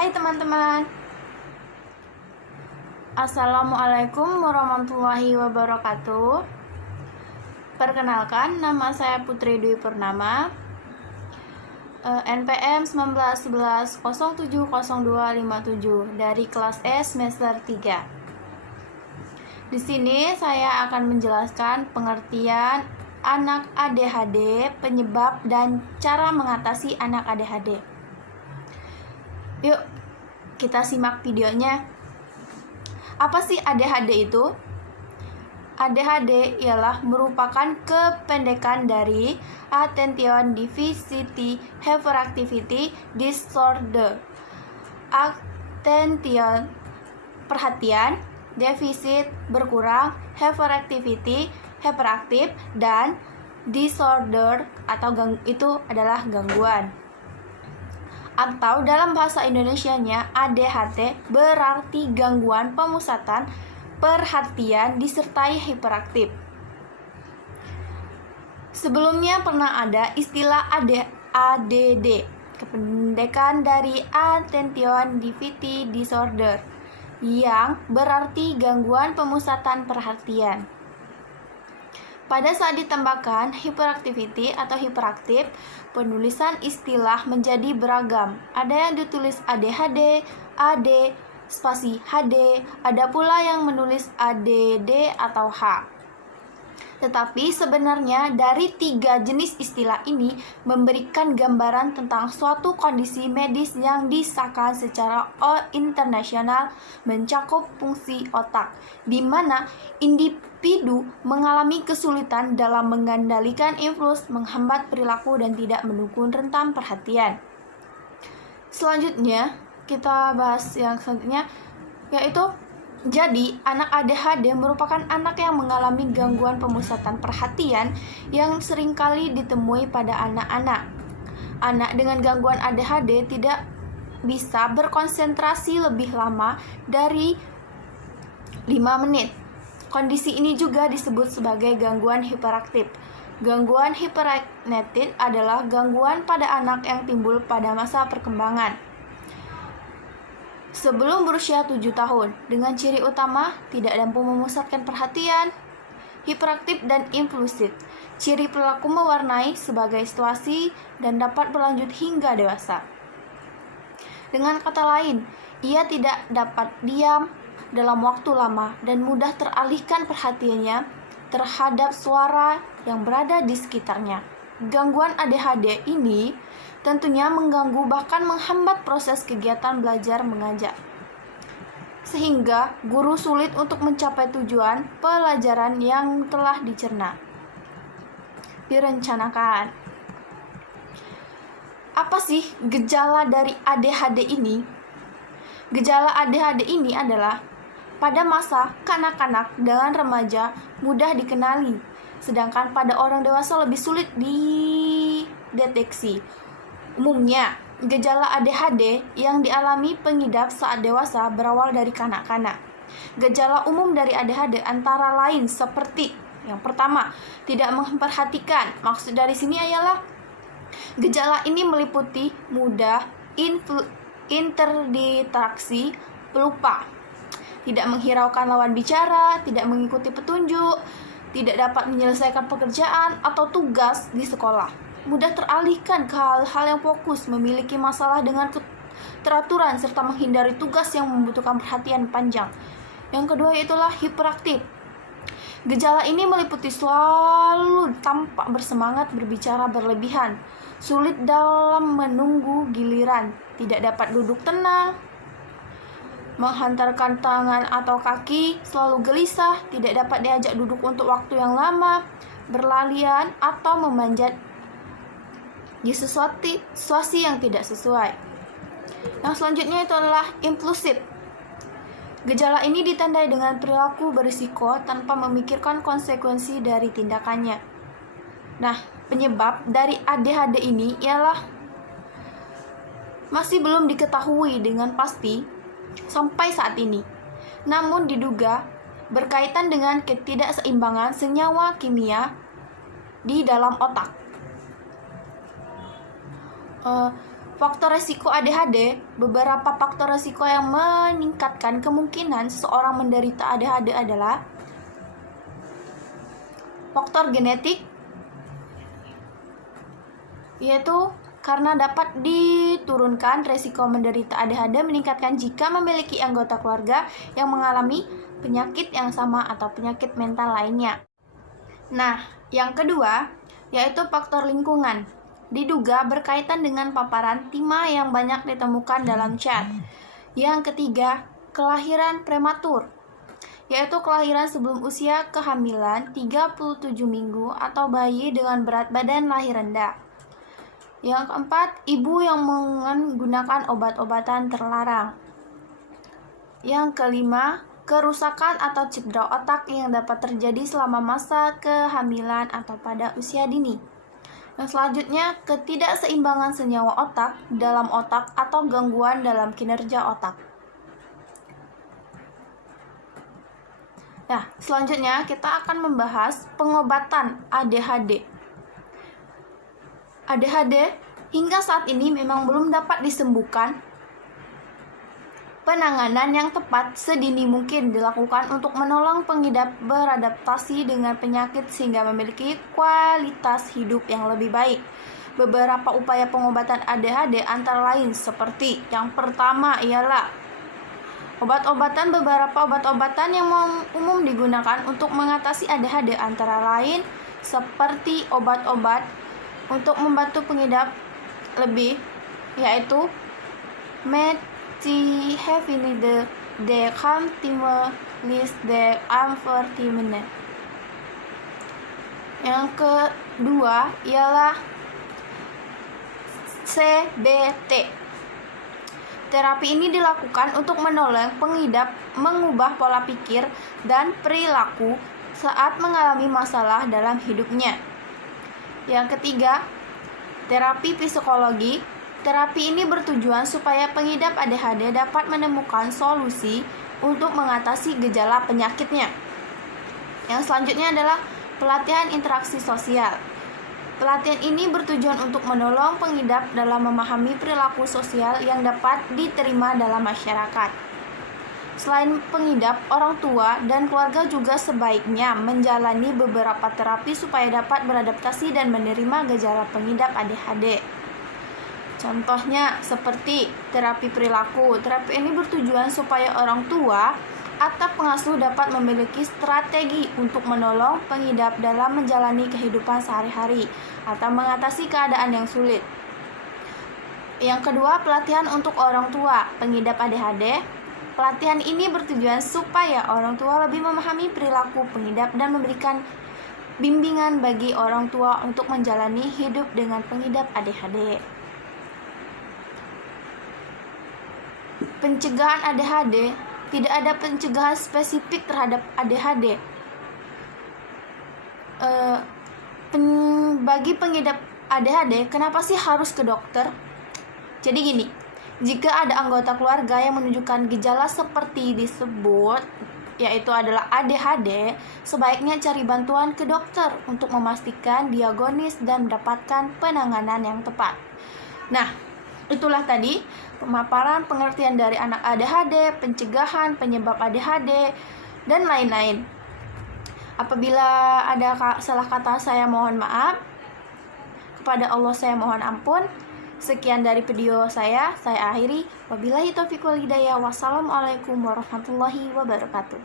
Hai teman-teman, Assalamualaikum warahmatullahi wabarakatuh. Perkenalkan, nama saya Putri Dwi Purnama, NPM 1911070257 dari kelas E semester 3. Di sini saya akan menjelaskan pengertian anak ADHD, penyebab dan cara mengatasi anak ADHD. Yuk, kita simak videonya. Apa sih ADHD itu? ADHD ialah merupakan kependekan dari Attention Deficit Hyperactivity Disorder. Attention, perhatian, defisit, berkurang, hyperactivity, hyperaktif, dan disorder atau itu adalah gangguan. Atau dalam bahasa Indonesianya, ADHD berarti gangguan pemusatan perhatian disertai hiperaktif. Sebelumnya pernah ada istilah ADD, kependekan dari Attention Deficit Disorder, yang berarti gangguan pemusatan perhatian. Pada saat ditambahkan hyperactivity atau hiperaktif, penulisan istilah menjadi beragam. Ada yang ditulis ADHD, AD, spasi HD, ada pula yang menulis ADD atau H. Tetapi sebenarnya dari 3 jenis istilah ini memberikan gambaran tentang suatu kondisi medis yang disahkan secara internasional mencakup fungsi otak, di mana individu mengalami kesulitan dalam mengendalikan impuls, menghambat perilaku, dan tidak mendukung rentan perhatian. Selanjutnya, kita bahas yang selanjutnya, yaitu jadi, anak ADHD merupakan anak yang mengalami gangguan pemusatan perhatian yang seringkali ditemui pada anak-anak. Anak dengan gangguan ADHD tidak bisa berkonsentrasi lebih lama dari 5 menit. Kondisi ini juga disebut sebagai gangguan hiperaktif. Gangguan hiperaktif adalah gangguan pada anak yang timbul pada masa perkembangan sebelum berusia 7 tahun, dengan ciri utama tidak mampu memusatkan perhatian, hiperaktif dan impulsif. Ciri perilaku mewarnai sebagai situasi dan dapat berlanjut hingga dewasa. Dengan kata lain, ia tidak dapat diam dalam waktu lama dan mudah teralihkan perhatiannya terhadap suara yang berada di sekitarnya. Gangguan ADHD ini tentunya mengganggu bahkan menghambat proses kegiatan belajar mengajar, sehingga guru sulit untuk mencapai tujuan pelajaran yang telah direncanakan. Apa sih gejala dari ADHD ini? Gejala ADHD ini adalah pada masa kanak-kanak dan remaja mudah dikenali, sedangkan pada orang dewasa lebih sulit dideteksi. Umumnya, gejala ADHD yang dialami pengidap saat dewasa berawal dari kanak-kanak. Gejala umum dari ADHD antara lain seperti yang pertama, tidak memperhatikan. Maksud dari sini ialah gejala ini meliputi mudah interdistraksi, pelupa, tidak menghiraukan lawan bicara, tidak mengikuti petunjuk, tidak dapat menyelesaikan pekerjaan atau tugas di sekolah, mudah teralihkan ke hal-hal yang fokus, memiliki masalah dengan keteraturan, serta menghindari tugas yang membutuhkan perhatian panjang. Yang kedua yaitulah hiperaktif. Gejala ini meliputi selalu tampak bersemangat, berbicara berlebihan, sulit dalam menunggu giliran, tidak dapat duduk tenang, menghantarkan tangan atau kaki, selalu gelisah, tidak dapat diajak duduk untuk waktu yang lama, berlarian atau memanjat di situasi yang tidak sesuai. Yang selanjutnya itu adalah impulsif. Gejala ini ditandai dengan perilaku berisiko tanpa memikirkan konsekuensi dari tindakannya. Nah, penyebab dari ADHD ini ialah masih belum diketahui dengan pasti sampai saat ini. Namun diduga berkaitan dengan ketidakseimbangan senyawa kimia di dalam otak. Faktor resiko ADHD, beberapa faktor resiko yang meningkatkan kemungkinan seseorang menderita ADHD adalah faktor genetik, yaitu karena dapat diturunkan resiko menderita ADHD meningkatkan jika memiliki anggota keluarga yang mengalami penyakit yang sama atau penyakit mental lainnya. Nah, yang kedua, yaitu faktor lingkungan. Diduga berkaitan dengan paparan timah yang banyak ditemukan dalam chat. Yang ketiga, kelahiran prematur, yaitu kelahiran sebelum usia kehamilan 37 minggu atau bayi dengan berat badan lahir rendah. Yang keempat, ibu yang menggunakan obat-obatan terlarang. Yang kelima, kerusakan atau cedera otak yang dapat terjadi selama masa kehamilan atau pada usia dini. Yang selanjutnya, ketidakseimbangan senyawa otak dalam otak atau gangguan dalam kinerja otak. Nah, selanjutnya kita akan membahas pengobatan ADHD. ADHD hingga saat ini memang belum dapat disembuhkan. Penanganan yang tepat sedini mungkin dilakukan untuk menolong pengidap beradaptasi dengan penyakit sehingga memiliki kualitas hidup yang lebih baik. Beberapa upaya pengobatan ADHD antara lain seperti yang pertama ialah obat-obatan. Beberapa obat-obatan yang umum digunakan untuk mengatasi ADHD antara lain seperti obat-obat untuk membantu pengidap lebih, yaitu methylphenidate, decamtimelist, amfetamine. Yang kedua ialah CBT. Terapi ini dilakukan untuk menolong pengidap mengubah pola pikir dan perilaku saat mengalami masalah dalam hidupnya. Yang ketiga, terapi psikologi. Terapi ini bertujuan supaya pengidap ADHD dapat menemukan solusi untuk mengatasi gejala penyakitnya. Yang selanjutnya adalah pelatihan interaksi sosial. Pelatihan ini bertujuan untuk menolong pengidap dalam memahami perilaku sosial yang dapat diterima dalam masyarakat. Selain pengidap, orang tua dan keluarga juga sebaiknya menjalani beberapa terapi supaya dapat beradaptasi dan menerima gejala pengidap ADHD. Contohnya seperti terapi perilaku. Terapi ini bertujuan supaya orang tua atau pengasuh dapat memiliki strategi untuk menolong pengidap dalam menjalani kehidupan sehari-hari atau mengatasi keadaan yang sulit. Yang kedua, pelatihan untuk orang tua pengidap ADHD. Pelatihan ini bertujuan supaya orang tua lebih memahami perilaku pengidap dan memberikan bimbingan bagi orang tua untuk menjalani hidup dengan pengidap ADHD. Pencegahan ADHD, tidak ada pencegahan spesifik terhadap ADHD. Bagi pengidap ADHD, kenapa sih harus ke dokter? Jadi gini, jika ada anggota keluarga yang menunjukkan gejala seperti disebut, yaitu adalah ADHD, sebaiknya cari bantuan ke dokter untuk memastikan diagnosis dan mendapatkan penanganan yang tepat. Nah, itulah tadi pemaparan pengertian dari anak ADHD, pencegahan, penyebab ADHD, dan lain-lain. Apabila ada salah kata, saya mohon maaf. Kepada Allah saya mohon ampun. Sekian dari video saya akhiri. Wabillahi taufiq wal hidayah. Wassalamualaikum warahmatullahi wabarakatuh.